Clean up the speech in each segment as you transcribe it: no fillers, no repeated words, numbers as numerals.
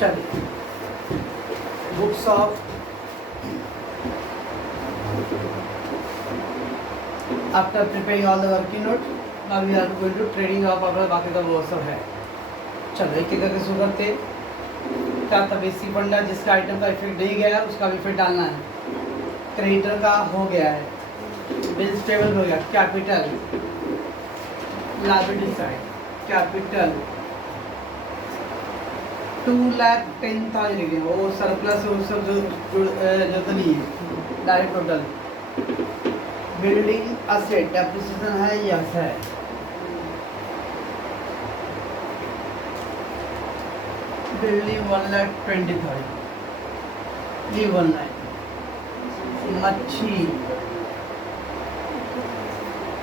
चलिए, books of after preparing all the working note now we are going to trading of अपना बाकी का वो सब है। चलो एक एक करके शुरू करते। क्या था बेसिक फंडा, जिसका आइटम का इफेक्ट नहीं गया है उसका भी इफेक्ट डालना है। क्रेडिटर का हो गया है, बिल्स पेबल हो गया, कैपिटल लायबिलिटी साइड कैपिटल 2,10,000 वो सरप्लस वो सब जो तो नहीं है direct total. Building asset depreciation है, यस है। Building 1,20,000 leave 1 line. मच्छी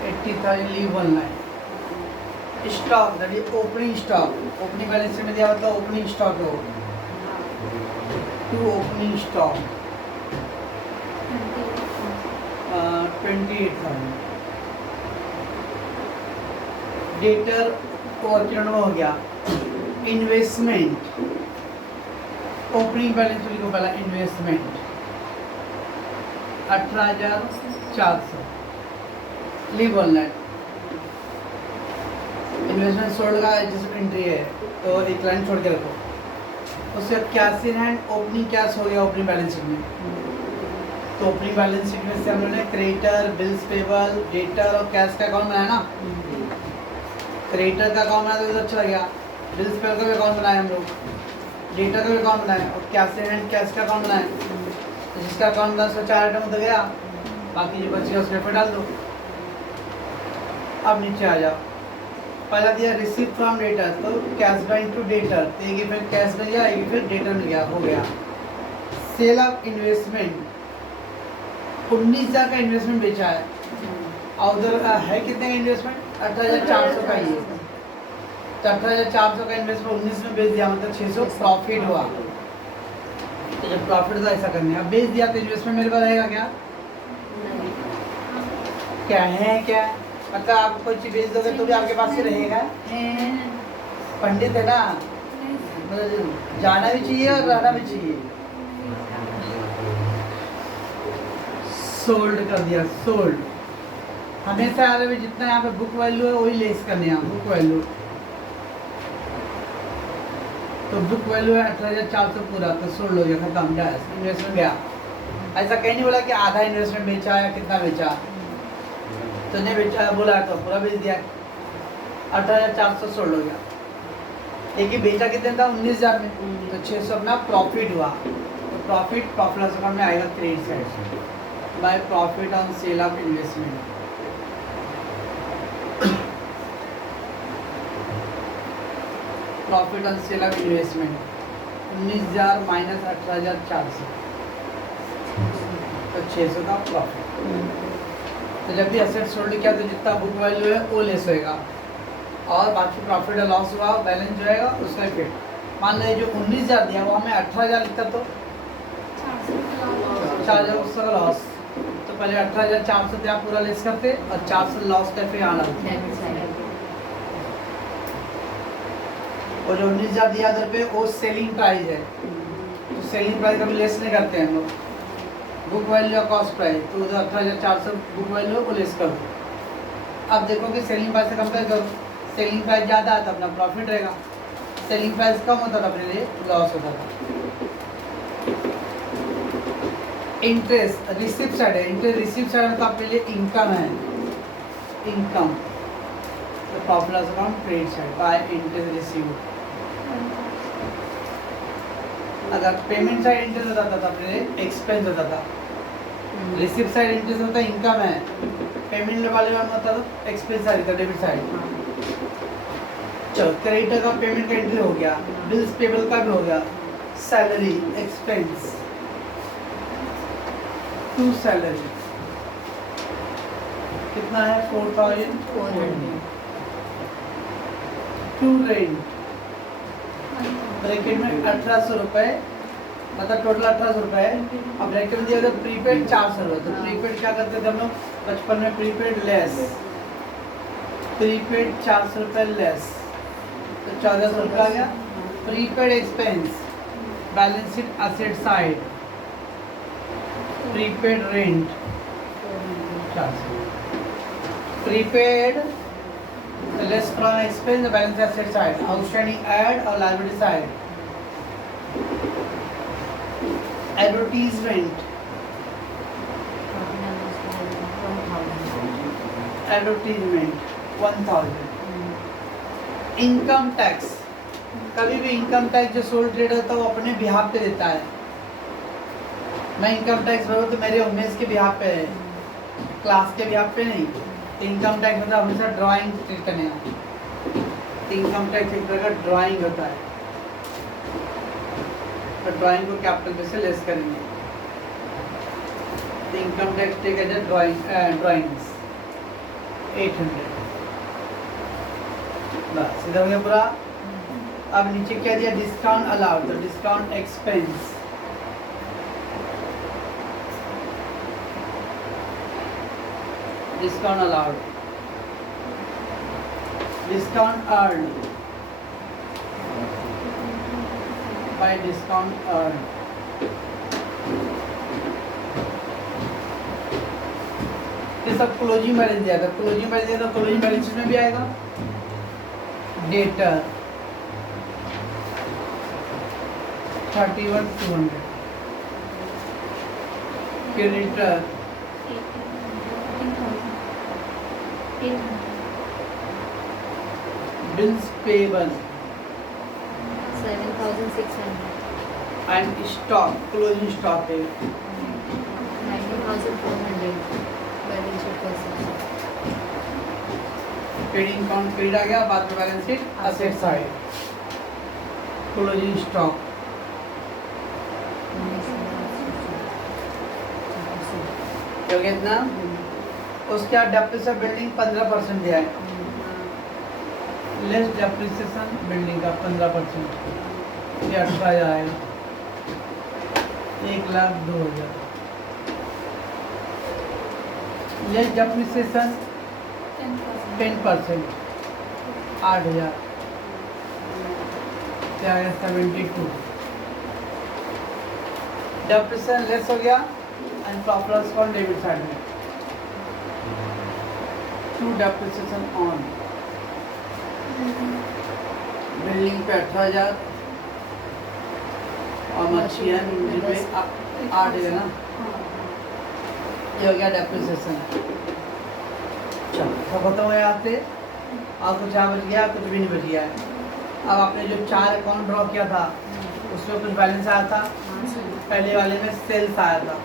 80,000 leave 1 line. Stock that is opening stock, opening balance में दिया होता है ओपनिंग स्टॉक हो to opening stock 28,000। Debtor working हो गया। इन्वेस्टमेंट ओपनिंग बैलेंस लिखो पहला investment 18,400 leave 1 line. Investment sold का जिस एंट्री है तो एक लाइन छोड़ के रखो। उसके बाद cash in hand opening cash हो गया ओपनिंग बैलेंस शीट में। तो ओपनिंग बैलेंस शीट में से हम लोगों ने क्रेडिटर बिल्स पेबल डेटर और कैश का अकाउंट बनाया ना। क्रेडिटर का अकाउंट बनाया तो इधर चला गया, बिल्स पेबल का भी अकाउंट बनाया हम लोग, डेटर का भी अकाउंट बनाया और कैश इन हैंड कैश का अकाउंट बनाया। तो जिसका अकाउंट बना उसका 4 आइटम उधर गया, बाकी जो बच गया उसके पे डाल दो। अब नीचे आ जाओ, पहला दिया रिसीव फ्रॉम डेटर तो कैश बैंक टू डेटर, एक ही फिर कैश में गया एक ही फिर डेटर में गया, हो गया। सेल ऑफ इन्वेस्टमेंट 19,000 का इन्वेस्टमेंट बेचा है और उधर है कितने का इन्वेस्टमेंट 18,400 का ही है। तो 18,400 का इन्वेस्टमेंट 19 में बेच दिया मतलब 600 प्रॉफिट हुआ। तो जब प्रॉफिट था ऐसा करने, अब बेच दिया तो इन्वेस्टमेंट मेरे पास रहेगा क्या? क्या है क्या मतलब आप कोई चीज बेच दोगे तो भी आपके पास ही रहेगा। पंडित है ना, मतलब जाना भी चाहिए और रहना भी चाहिए। सोल्ड कर दिया, सोल्ड हमेशा याद है जितना यहाँ पे बुक वैल्यू है वही लेस करने यहाँ बुक वैल्यू। तो बुक वैल्यू है 18,400 पूरा, तो सोल्ड हो गया, खत्म, डैश इन्वेस्टमेंट गया। ऐसा कहीं नहीं बोला कि आधा इन्वेस्टमेंट बेचा या कितना बेचा, तो नहीं बेचा बोला तो पूरा बेच दिया। 18,400 सोल्ड हो गया। एक ही बेचा कितने था 19,000 में, तो 600 अपना प्रॉफिट हुआ। तो प्रॉफिट लॉस अकाउंट में आएगा क्रेडिट साइड से by profit on sale of investment. Profit on sale of investment 19,000 minus 18,400 तो 600 का प्रॉफिट। तो जब भी एसेट सोल्ड किया तो जितना बुक वैल्यू है वो लेस होएगा और बाकी प्रॉफिट और लॉस हुआ बैलेंस जो आएगा उसका इफेक्ट। मान लीजिए जो 19,000 दिया वो हमें 18,000 लिखता तो 4,000 उसका लॉस, तो पहले 18,400 थे आप पूरा लेस करते और 400 लॉस का फिर यहाँ डालते। और जो 19,000 दिया उधर पे वो सेलिंग प्राइस है, तो सेलिंग प्राइस कभी लेस नहीं करते हैं हम लोग। बुक वैल्यू और कॉस्ट प्राइस तो उधर 18,400 बुक वैल्यू को लेस कर दो। अब देखो कि सेलिंग प्राइस से कंपेयर करो, सेलिंग प्राइस ज़्यादा है तो अपना प्रॉफिट रहेगा, सेलिंग प्राइस कम होता था अपने लिए लॉस होता था। इंटरेस्ट रिसिप्ट साइड है, इंटरेस्ट रिसिप्ट साइड में तो आपके लिए इनकम है, इनकम तो profit loss account credit side by interest received. अगर पेमेंट साइड इंटरेस्ट होता था तो अपने लिए एक्सपेंस होता था। रिसिप्ट साइड इंटरेस्ट होता है इनकम है, पेमेंट वाले में होता था एक्सपेंस साइड था डेबिट साइड। चलो क्रेडिटर का पेमेंट का एंट्री हो गया, बिल्स पेबल का भी हो गया, सैलरी एक्सपेंस टू सैलरी कितना है 4,400 टू रेंट ब्रैकेट में 1,800 रुपये मतलब टोटल 1,800 रुपये है। अब ब्रैकेट में दिया गया प्रीपेड 400 रुपये, तो प्रीपेड क्या करते थे हम लोग बचपन में प्रीपेड लेस, प्रीपेड 400 रुपये लेस तो 1,400 रुपये आ गया। Prepaid expense balance sheet asset side prepaid rent prepaid less from expense balance asset side outstanding ad और liability side advertisement advertisement 1000 income tax कभी भी इनकम टैक्स जो सोल ट्रेड होता है वो अपने बिहाफ पे देता है मैं इनकम टैक्स भरूँ तो मेरे उमेश के बिहाफ पे है क्लास के बिहाफ पे नहीं इनकम टैक्स मतलब हमेशा ड्राइंग करने इनकम टैक्स एक तरह का ड्राइंग होता है तो ड्राइंग को कैपिटल में से लेस करेंगे income tax take as a drawings 800 बस इधर हो गया पूरा अब नीचे क्या दिया डिस्काउंट अलाउड तो discount expense discount allowed discount earn by discount earn ये सब क्लोजिंग बैलेंस दिया था क्लोजिंग बैलेंस दिया था क्लोजिंग बैलेंस में भी आएगा debtor 31,200 creditor bills payable 7,600 and stock closing stock है 19,400 बैलेंस शीट कैसे ट्रेडिंग अकाउंट पेड आ गया बाद में balance sheet asset side closing stock क्या कितना उसके बाद डेप्रिसिएशन बिल्डिंग 15% दिया है लेस डेप्रिसिएशन बिल्डिंग का 15% ये 18,000 आएगा 1,02,000 लेस डेप्रिसिएशन 10% 8,000 क्या है 72 डेप्रिसिएशन लेस हो गया and profit loss account debit side में टू डेप्रिसिएशन ऑन बिल्डिंग पे 18,000 और मच्छियाँ इंजन पे 8,000 ना ये हो गया डेप्रिसिएशन चलो सब खत्म हो यहाँ से और कुछ यहाँ बच गया कुछ भी नहीं बच गया है अब आपने जो 4 अकाउंट ड्रॉ किया था उसमें कुछ बैलेंस आया था पहले वाले में सेल्स आया था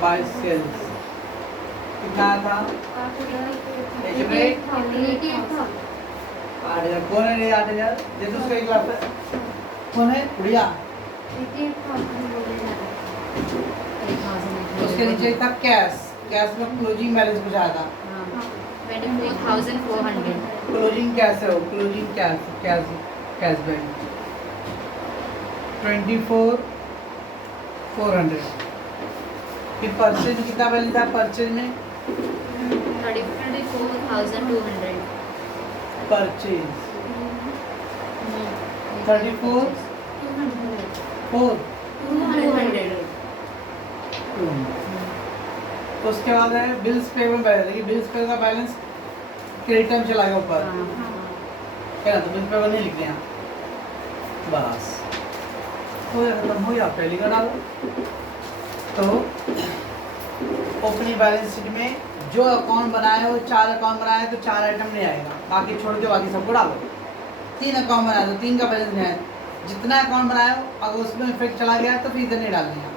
बाय सेल्स कितना आया था 8,000 कौन है ये 8,000 दे दो उसको एक लाख कौन है गुड़िया उसके नीचे था कैश कैश में क्लोजिंग बैलेंस कुछ आया था 23,400 क्लोजिंग कैश है वो closing cash cash cash bank 24,400 फिर परचेज कितना बैलेंस था परचेज में 34,200 परचेज 34 4 उसके बाद है बिल्स पेबल बैलेंस देखिए बिल्स पेबल का बैलेंस क्रेडिट में चला गया ऊपर क्या ना तो बिल्स पेबल नहीं लिख रहे हैं बस हो गया खत्म हो गया पहली का डालो तो ओपनिंग बैलेंस शीट में जो अकाउंट बनाए हो 4 अकाउंट बनाए तो 4 आइटम नहीं आएगा बाकी छोड़ के बाकी सबको डालो 3 अकाउंट बनाए तो 3 का बैलेंस नहीं आएगा जितना अकाउंट बनाए हो अगर उसमें इफेक्ट चला गया तो फिर इधर नहीं डालनी है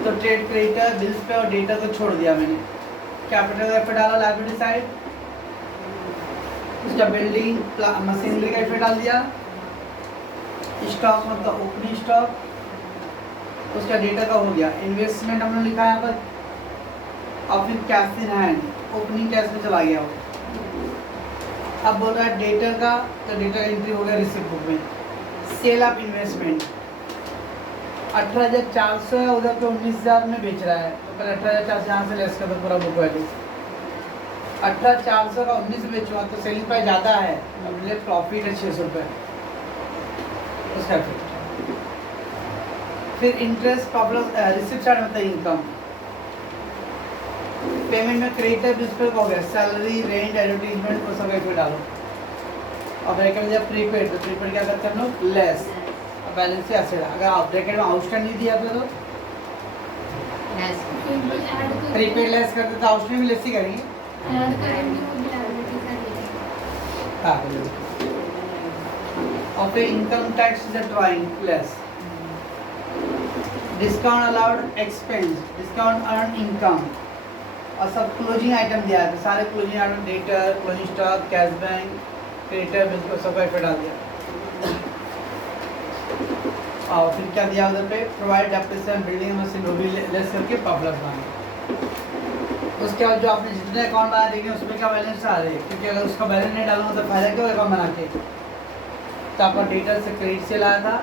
तो ट्रेड क्रेडिटर बिल्स पे और डेटा को छोड़ दिया मैंने कैपिटल पे डाला लायबिलिटी साइड उसका बिल्डिंग मशीनरी का इफेक्ट डाल दिया स्टॉक मतलब ओपनिंग स्टॉक उसका डेटा का हो गया इन्वेस्टमेंट हमने लिखा है यहाँ पर और फिर cash in hand opening cash में चला गया वो अब बोल रहा है डेटर का तो डेटा एंट्री हो गया रिसिप्ट बुक में सेल ऑफ इन्वेस्टमेंट 18,400 है उधर पे 19,000 में बेच रहा है तो पहले 18,400 यहाँ से लेस कर दो पूरा बुक वैल्यू 18,400 का 19 में बेचूंगा तो सेलिंग प्राइस ज़्यादा है अब प्रॉफिट है 600 रुपये उसका इफेक्ट। फिर इंटरेस्ट प्रॉब्लम रिसिप्ट साइड मतलब इनकम। पेमेंट में क्रेडिटर बिल्स पे हो गया सैलरी, रेंट, एडवर्टीजमेंट वो सब इफेक्ट डालो। और ब्रैकेट में जब प्रीपेड तो प्रीपेड क्या करते हैं हम लोग लेस, और बैलेंस से एसेट। अगर आप ब्रैकेट में आउटस्टैंडिंग दिया था तो प्रीपेड लेस करते तो आउटस्टैंडिंग भी लेस ही करेंगे। हाँ, और फिर income tax is drawing less. Discount allowed expense, discount earn income. और सब क्लोजिंग आइटम दिया है तो सारे closing item debtor, closing stock, cash bank, creditor bill को सबका इफेक्ट डाल दिया। और फिर क्या दिया उधर पे प्रोवाइड डेप्रिसिएशन बिल्डिंग मशीन वो भी लेस करके पॉपुलर बनाए। उसके बाद जो आपने जितने अकाउंट बनाए देखेंगे उसमें क्या बैलेंस आ रही है, क्योंकि अगर उसका बैलेंस नहीं डालूंगा तो फायदा क्या अकाउंट बना के। तो आपका डेटर से क्रेडिट से लाया था,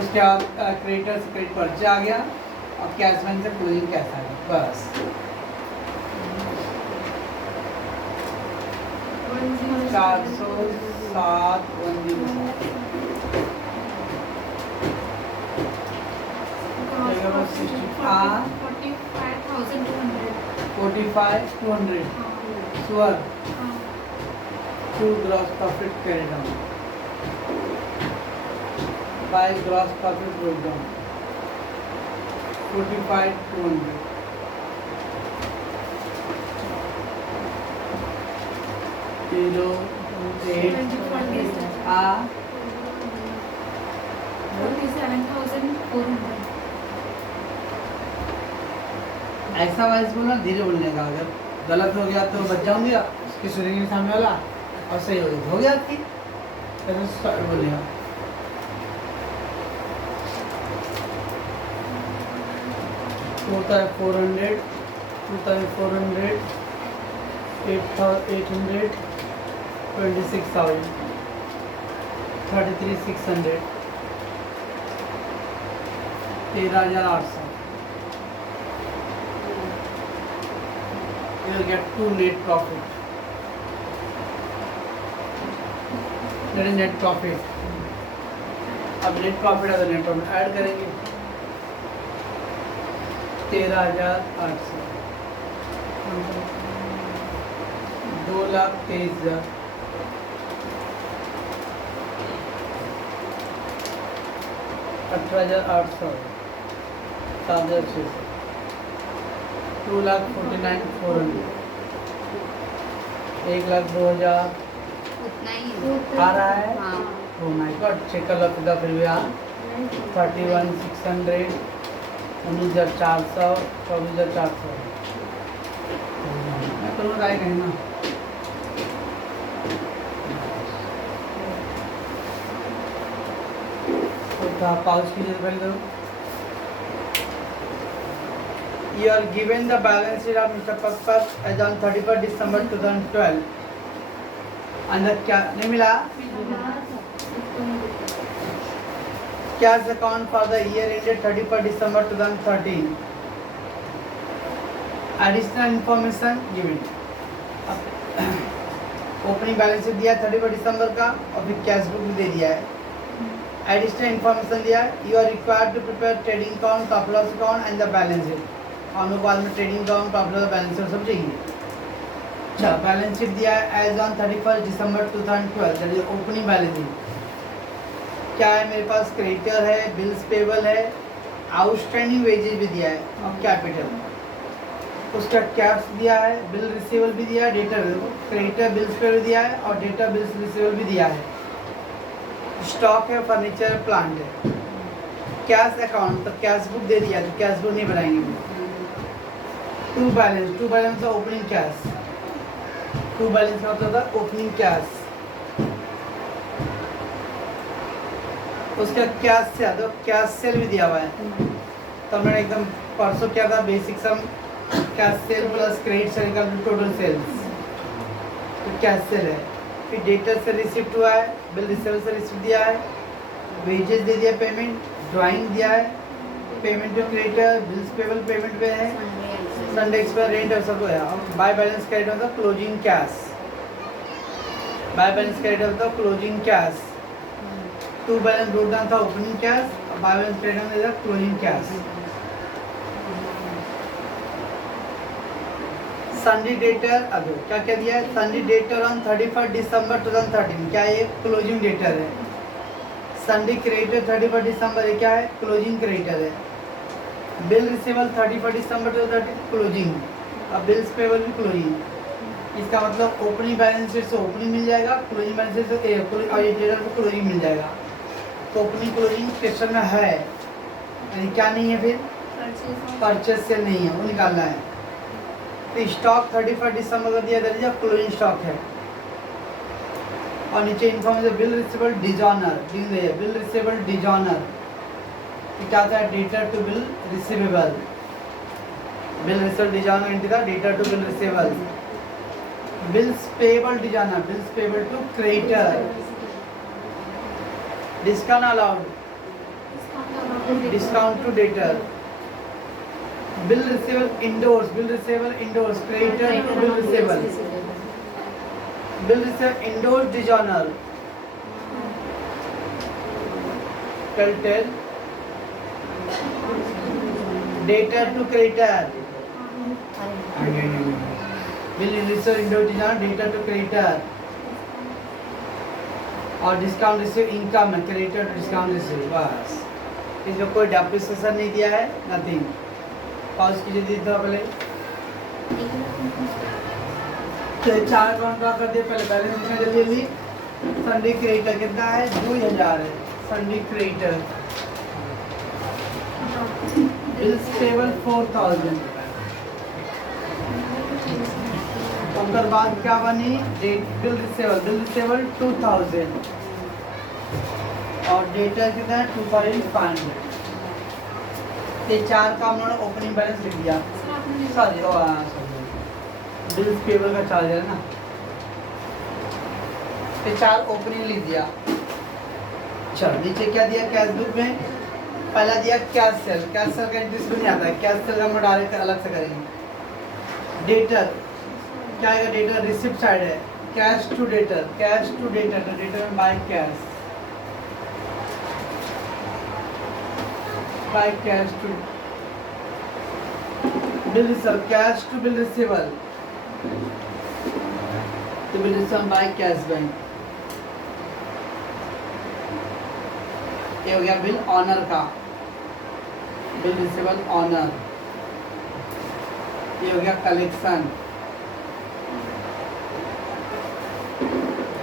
उसके बाद क्रेडिटर से क्रेडिट पर्चे आ गया और कैश बैंक से क्लोजिंग कैश आ गया बस। 407 45,200 sure to gross profit carried down by gross profit broke down 45,200 0 8 ऐसा वाइज बोलना, धीरे बोलने का। अगर गलत हो गया तो बच जाऊंगी, उसकी सुनेंगे सामने वाला, और सही हो गया ठीक ऐसे बोलेगा। होता है 400, 2,400, 8,800, 26,000, 33,600, 13,800। You will get 2 net profit. That is net profit. अब net profit और net profit ऐड करेंगे 13,800, 2,23,000, 18,800, 7,600, 2,49,400, 1,02,000 उतना ही आ रहा है। हाँ Oh my God, चेक कर लो फिर भी यार 31,600, 19,400, 24,400। मैं तो बताया नहीं ना। तो पाउच कीजिए पहले तो। You are given the balance sheet of Mr. Pakpat as on 31st December 2012. अंदर क्या नहीं मिला? Cash account for the year ended 31st December 2013. Additional information given. Opening balance sheet दिया है 31 दिसंबर का और फिर कैश बुक भी दे दिया है। एडिशनल इन्फॉर्मेशन दिया है, you are required to prepare trading account, profit loss account and the balance sheet. हम लोग बाद में trading account, profit loss, balance sheet सब चाहिए। अच्छा, बैलेंस शीट दिया है as on 31 December 2012, that is opening balance sheet. क्या है मेरे पास? क्रेडिटर है, बिल्स पेबल है, आउटस्टैंडिंग वेजेज भी दिया है और कैपिटल। उसका कैश दिया है, बिल रिसीवेबल भी दिया है, डेटर क्रेडिटर बिल्स पे भी दिया है और डेटर बिल्स रिसीवेबल भी दिया है। स्टॉक है, फर्नीचर, प्लांट है। कैश अकाउंट तो कैश बुक दे दिया, तो कैश बुक नहीं बनाएंगे। टू बैलेंस था ओपनिंग कैश, टू बैलेंस का होता था ओपनिंग कैश। उसका कैश से तो कैश सेल भी दिया हुआ है। तो मैंने एकदम परसों क्या था, basic sum cash sale plus credit sale का टोटल सेल्स, तो कैश सेल है। फिर डेटर से रिसिप्ट हुआ है, बिल रिसीवेबल से रिसिप्ट दिया है, वेजेस दे दिया, पेमेंट ड्राइंग दिया है, payment to creditor, bills payable payment पे है, संडे एक्सपायर रेंट और सब है। और बाय बैलेंस क्रेडिट होता closing cash, by balance credit होता closing cash. To balance broke down था opening cash, by balance credit down था क्लोजिंग कैश। सन्डी डेटर, अब क्या क्या दिया है, सन्डी डेटर ऑन 31 दिसंबर 2013, क्या ये क्लोजिंग डेटर है। सन्डी क्रेडिटर 31 दिसंबर ये क्या है, क्लोजिंग क्रेडिटर है। बिल रिसीवेबल 31 दिसंबर 2013 क्लोजिंग, अब बिल्स पेबल भी क्लोजिंग। इसका मतलब ओपनिंग बैलेंस शीट से ओपनिंग मिल जाएगा, क्लोजिंग बैलेंस शीट से और ये डेटर को क्लोजिंग मिल जाएगा। तो ओपनिंग क्लोजिंग क्वेश्चन में है, यानी क्या नहीं है, फिर परचेज से नहीं है, वो निकालना है। तो स्टॉक 31 दिसंबर का दिया दर्जा क्लोजिंग स्टॉक है। और नीचे इन्फॉर्मेशन बिल रिसीवेबल डिजॉनर लिख दिया, बिल रिसीवेबल डिजॉनर क्या था, debtor to bill receivable, bill receivable dishonour into the debtor to bill receivable. Bills payable dishonour, bills payable to creditor, discount allowed, discount to debtor. Bill receivable endorse, bill receivable endorse creditor to bill receivable, bill receivable endorse dishonour tell debtor to creditor, bill receivable endorse dishonour debtor to creditor. और discount receive income है, creditor to discount receive, बस इसमें कोई depreciation नहीं दिया है, nothing. Pause कीजिए दीदी थोड़ा पहले। तो चार अकाउंट ड्रा कर दिए, पहले बैलेंस लिखना जल्दी जल्दी। सन्डी क्रेडिटर कितना है, 2000 है सन्डी क्रेडिटर। बिल्स पेबल 4000, उसके बाद क्या बनी, बिल रिसीवेबल, बिल रिसीवेबल 2000 और डेटर कितना है 2500। ये चार का हम लोगों ने ओपनिंग बैलेंस लिख दिया, सॉरी बिल्स पेबल का चार्ज है ना, ये चार ओपनिंग लिख दिया। चलो नीचे क्या दिया, कैश बुक में पहला दिया कैश सेल, कैश सेल का इंटरेस्ट नहीं आता है, कैश सेल का हम डायरेक्ट अलग से करेंगे। डेटर क्या आएगा, डेटर रिसिप्ट साइड है, cash to debtor, cash to debtor, तो डेटर में by cash, by cash to bill receivable, cash to bill receivable, तो bill receivable by cash bank. ये हो गया बिल ऑनर का, बिल रिसीवेबल ऑनर। ये हो गया कलेक्शन।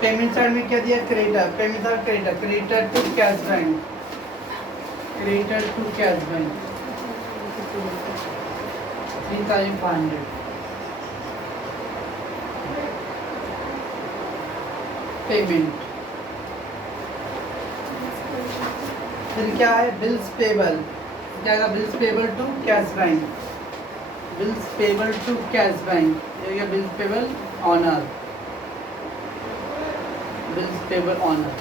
पेमेंट साइड में क्या दिया, creditor, payment side creditor, creditor to cash bank, creditor to cash bank 3500। Payment फिर क्या है, बिल्स पेबल, क्या है bills payable to cash bank, bills payable to cash bank. ये हो गया bills payable honour, bills payable honour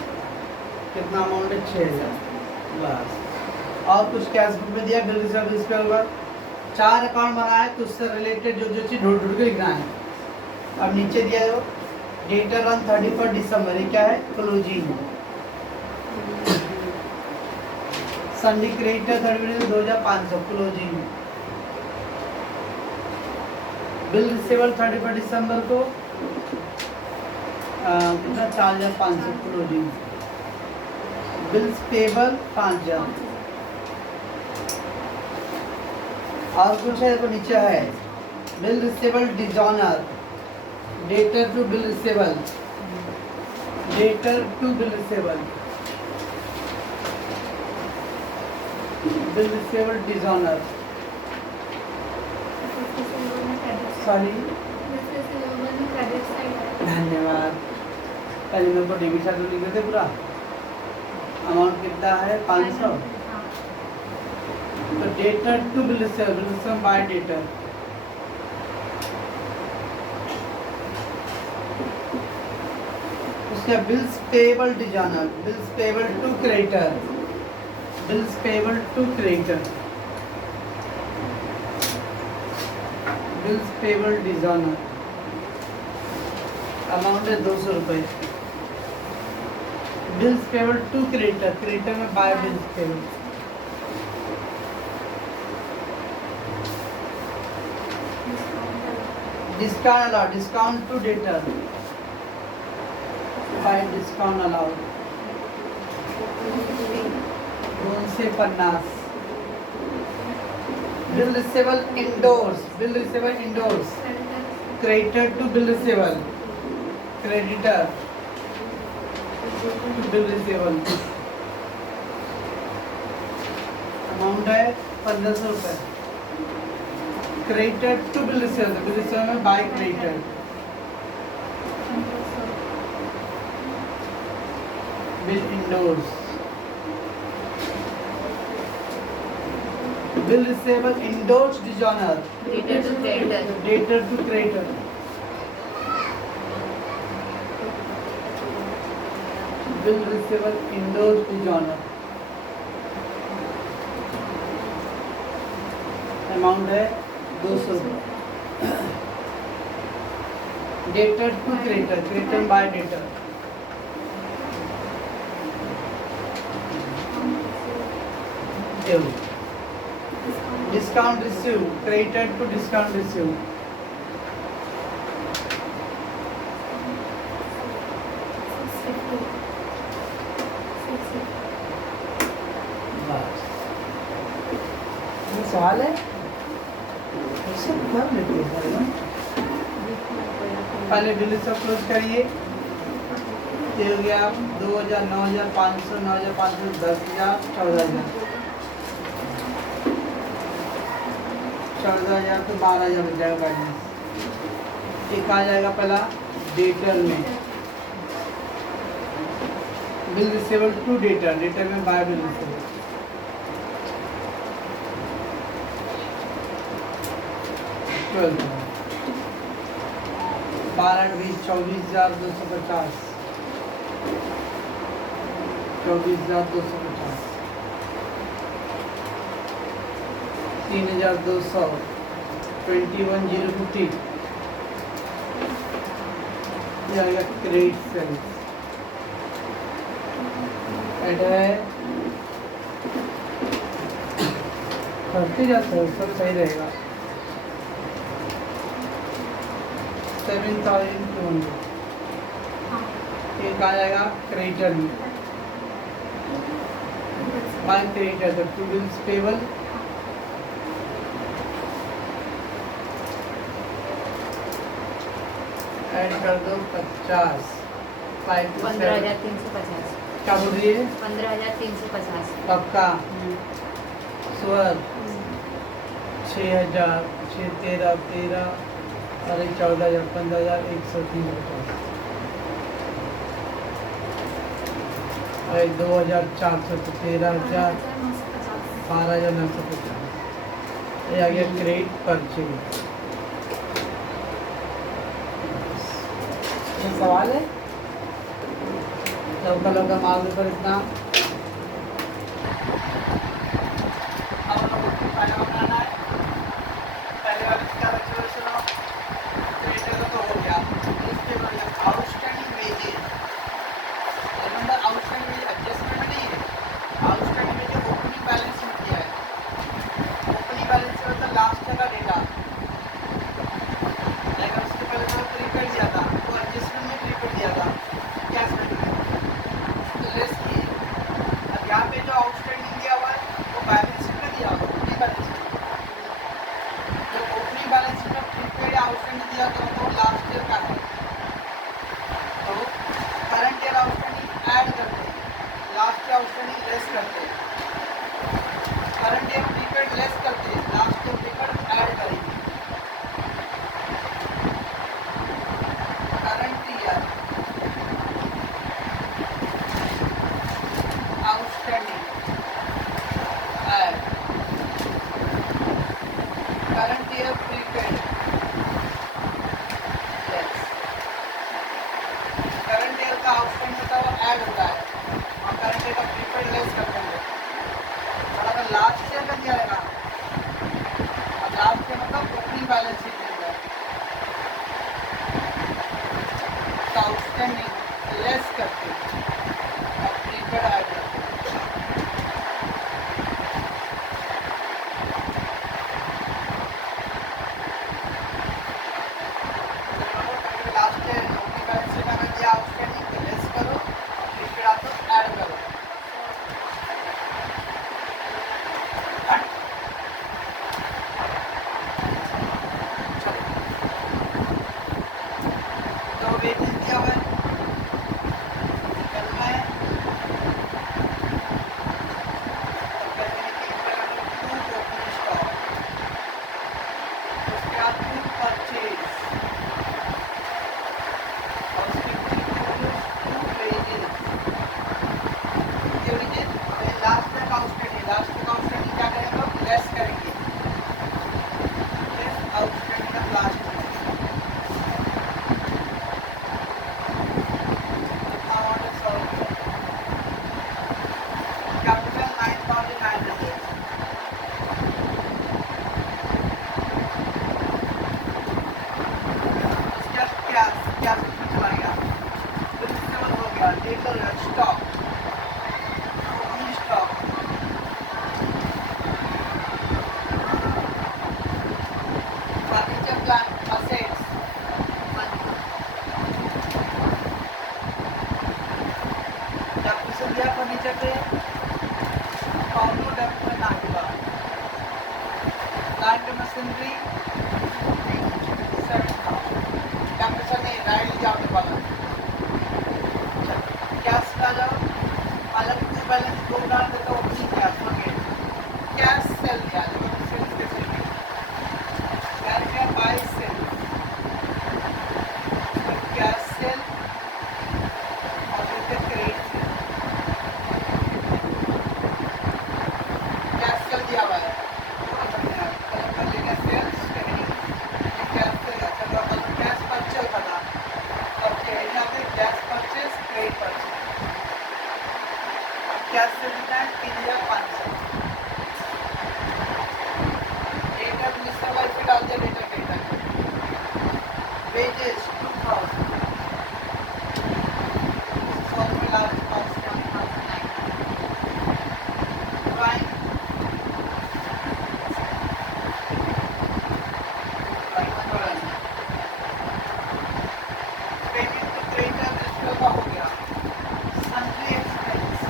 कितना amount है, 6000 बस। और कुछ कैश बुक में दिया, बिल रिसीवेबल, बिल्स पेबल, चार अकाउंट बनाए तो उससे रिलेटेड जो जो चीज़ ढूंढ ढूंढ के लिखना है। अब नीचे दिया जो डेटर ऑन 31 दिसंबर, ये क्या है, closing. सन्डी creditor 31 2500 closing. Bill receivable 31 दिसंबर को कितना, 4500 क्लोजिंग। Bills payable 5000। और कुछ है तो नीचे है, bill receivable dishonour, debtor to bill receivable, debtor to bill receivable, bill receivable dishonour, sorry धन्यवाद। पहले मेरे को डेबिट साइड लिख देते पूरा, अमाउंट कितना है 500, तो debtor to bill receivable, bill receivable by debtor, उसके bills payable dishonour, bills payable to creditor, bills payable to creditor, bills payable dishonour, amount है 200 रुपये। Bills payable to creditor, creditor में by bills payable. Discount allowed, discount to debtor, by discount allowed 250। Bill receivable endorse, bill receivable endorse, creditor to bill receivable, creditor to bill receivable. Amount है 1500 रुपये। Creditor to bill receivable, bill receivable में by creditor. Bill endorse, bill receivable endorse dishonour, Debtor to creditor. Debtor to creditor. Bill receivable endorse dishonour. Amount है 200 रुपये। Debtor to creditor, creditor by debtor. Discount receive, creditor to discount receive. सवाल है कर लेते हैं पहले bill सब close करिए। ये हो गया 2000, 9500, 9500, 10,000, 14,000, 14,000 तो 12,000 बन जाएगा बैलेंस। एक आ जाएगा पहला डेटर में, bill receivable to debtor, debtor में बाय बिल रिसेबल। बारह 24,250, 24,250, 3,200, 21,050। ये आ गया क्रेडिट सेल्स। एड है करते जाते हैं, सब सही रहेगा। 7,200। एक आ जाएगा क्रेडिटर में, by creditor to bills payable, add कर दो 50, 5 to 7। 15,350. क्या बोल रही है? 15,350. पक्का स्वर 6,000, 6, 13, 13, अरे 14,000, 15,150, अरे 2,400 तो 13,000, 12,950। ये आ गया क्रेडिट परचेज। ये सवाल है लौका माल पर इतना। अब हम लोग को पहले बनाना है, पहले वाले इसका रचना सुनो। क्रेडिटर का तो हो गया, इसके बाद outstanding wages. Remember outstanding wage adjustment नहीं है, outstanding wage opening balance sheet किया है। ओपनिंग बैलेंस शीट मतलब लास्ट का डेटा, लाइक उसके पहले तो प्रीपेड दिया था, तो एडजस्टमेंट में प्रीपेड दिया था कैश में, तो लेस किए। अब यहाँ पे जो आउटस्टैंडिंग दिया हुआ है वो बैलेंस शीट में दिया हुआ है, ओपनिंग बैलेंस शीट। जो ओपनिंग बैलेंस शीट में प्रीपेड या आउटस्टैंडिंग दिया था तो लास्ट ईयर का है, तो करंट ईयर आउटस्टैंडिंग ऐड करते हैं, लास्ट ईयर आउटस्टैंडिंग लेस करते हैं। करंट ईयर प्रीपेड लेस करते हैं, लास्ट ईयर प्रीपेड ऐड करेंगे। Current year outstanding add, current year prepaid less. Current year का आउटस्टैंडिंग होता है वो ऐड होता है और करंट ईयर का प्रीपेड लेस कर देंगे। और अगर लास्ट ईयर का दिया रहेगा, और लास्ट ईयर मतलब ओपनिंग बैलेंस शीट के अंदर, तो आउटस्टैंडिंग लेस करके अब प्रीपेड ऐड करते लास्ट है ओपनिंग बैलेंस शीट में दिया आउटस्टैंडिंग लेस करो और प्रीपेड आपको ऐड करो तो वेटेज दिया हुआ है निकलना है Capital 9,900. क्या चला गया तो इससे मत हो गया लेटर stock stock furniture plan assets जब उसे दिया फर्नीचर पे कौनो डेवलपमेंट ना हुआ प्लांट मशीनरी कैपिटल नहीं राइट जाने वाला कैश का जाओ अलग से बैलेंस दो डाल देता हूँ अपनी कैश ओके कैश सेल दिया लेकिन सेल्स कैसे दिया क्या क्या बाय सेल कैश सेल और फिर क्रेडिट सेल कैश सेल दिया हुआ है सेल्स कैश सेल चलो कैश परचेज बना ओके यहाँ पे cash purchase credit purchase cash से देना है 3,500 डेटा मिस्टर वाइफ पे डाल दिया डेटा डेटा वेजेस 2,000 सॉल्व में लास्ट पास prime payment to creditor digital का हो गया sundry expense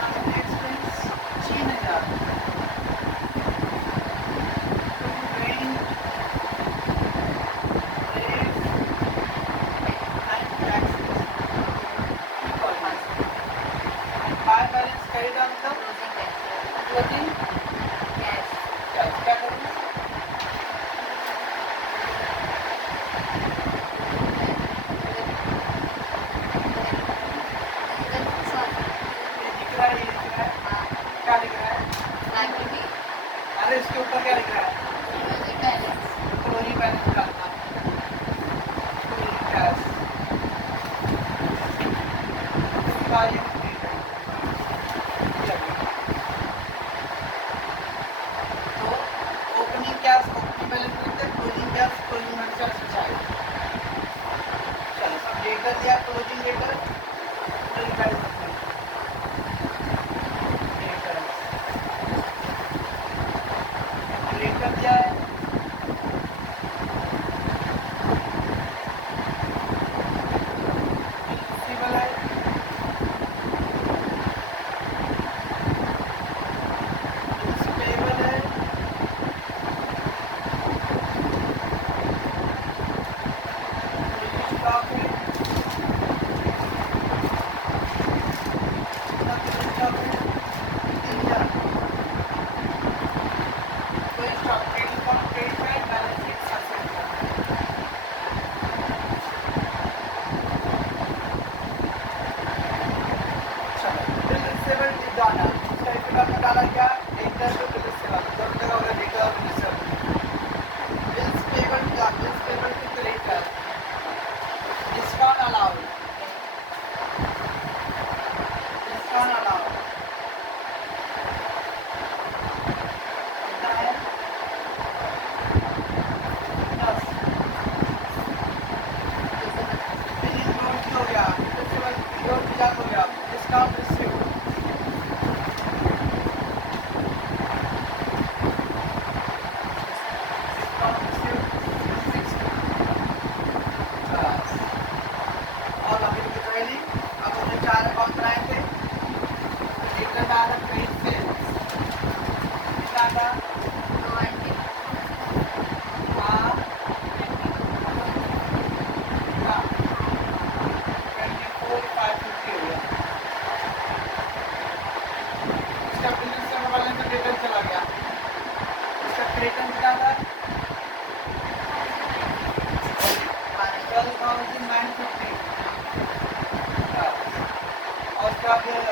sundry expense 3,000 rent rate and taxes by balance खरीदा मतलब क्लोजिंग कैश कैश क्या करूँ ये दिख रहा है क्या दिख रहा है अरे इसके ऊपर क्या लिख रहा है क्लोजिंग बैलेंस डालना क्लोजिंग कैश बाय तो ओपनिंग कैश ओपनिंग बैलेंस लिखते हैं क्लोजिंग कैश क्लोजिंग बैलेंस चाहिए चलो सब डेटर दिया closing debtor closing balance debtor दिया है रिसीवेबल है पेएबल है स्टॉक है स्टॉक है कोई स्टॉक ट्रेडिंग फॉर ट्रेड है बैलेंस शीट सक्सेस चलो बिल रिसीवेबल इज डन इसका इफेक्ट में डाला क्या डेटर टू बिल रिसीवेबल दोनों जगह होगा डेटर और bill receivable bills payable done bills payable to creditor discount allowed discount allowed कितना है 10 आप